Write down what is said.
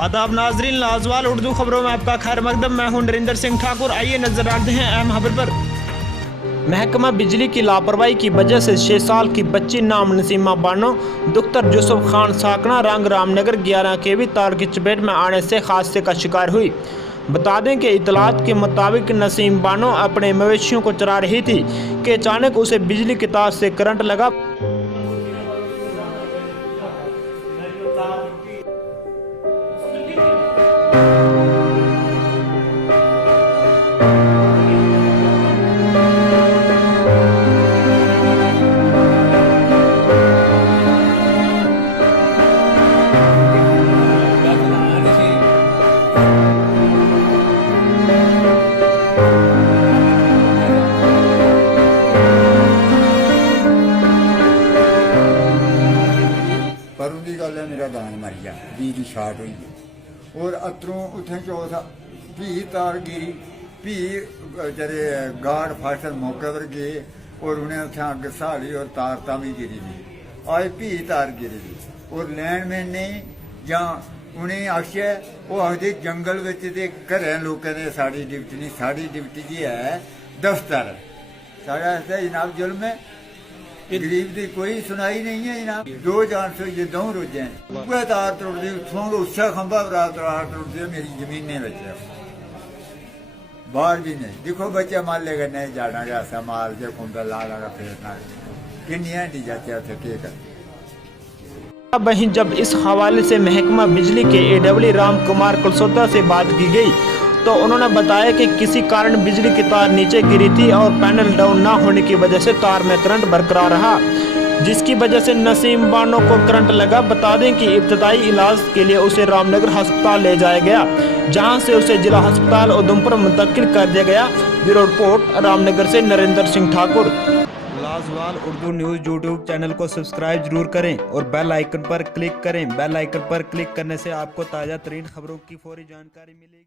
आदाब नाजरीन, लाजवाल उर्दू खबरों में आपका खैर मकदम। मैं हूं नरेंद्र सिंह ठाकुर। आइए नजर डालते हैं अहम खबर पर। महकमा बिजली की लापरवाही की वजह से 6 साल की बच्ची नाम नसीमा बानो दुख्तर यूसुफ खान साकना रंग रामनगर 11 केवी तार की चपेट में आने से हादसे का शिकार हुई। बता दें कि इतलात के मुताबिक नसीम बानो अपने मवेशियों को चरा रही थी कि अचानक उसे बिजली की तार से करंट लगा। परों की गल है, मेरा दान मर गया, बिजली शार्ट हुई है और अतरों उत्थे चौथा भी तार गिरी भी जरे गार्ड फास्टर मौके पर गए और उन्हें उत्थे अग सहाली और तार भी गिरी दी। आज भी तार गिरी दी और लैंडमैन ने जां उन्हें आखिया वो आखदे जंगल विच ते घरें लोकें दे साड़ी डिप्टी नहीं, साड़ी डिप्टी जी है दफ्तर। साढ़े आस्ते जनाब जुल्म है, गरीब की कोई सुनाई नहीं है जनाब। 2 जान से ये दो रोजे वह तार टुटती उतों उच्चा खंभा तार टुटती है मेरी जमीने बच्चे बाहर भी नहीं। देखो बच्चे माल लेगा नहीं जाना ऐसा माल के खुंबे ला लगा फेरना किन्नियां नहीं जाते उसे के कर। वहीं जब इस हवाले से महकमा बिजली के AW राम कुमार कुलसोदा से बात की गई तो उन्होंने बताया कि किसी कारण बिजली की तार नीचे गिरी थी और पैनल डाउन ना होने की वजह से तार में करंट बरकरार रहा, जिसकी वजह से नसीम बानो को करंट लगा। बता दें कि इब्तदाई इलाज के लिए उसे रामनगर अस्पताल ले जाया गया, जहां से उसे जिला अस्पताल उधमपुर मुंतकिल कर दिया गया। ब्यूरो रिपोर्ट, रामनगर से Narendra Singh Thakur. Lajawal Urdu news YouTube channel को सब्सक्राइब जरूर करें और बेल आइकन पर क्लिक करें। बेल आइकन पर क्लिक करने से आपको ताज़ा तरीन खबरों की फौरी जानकारी मिलेगी।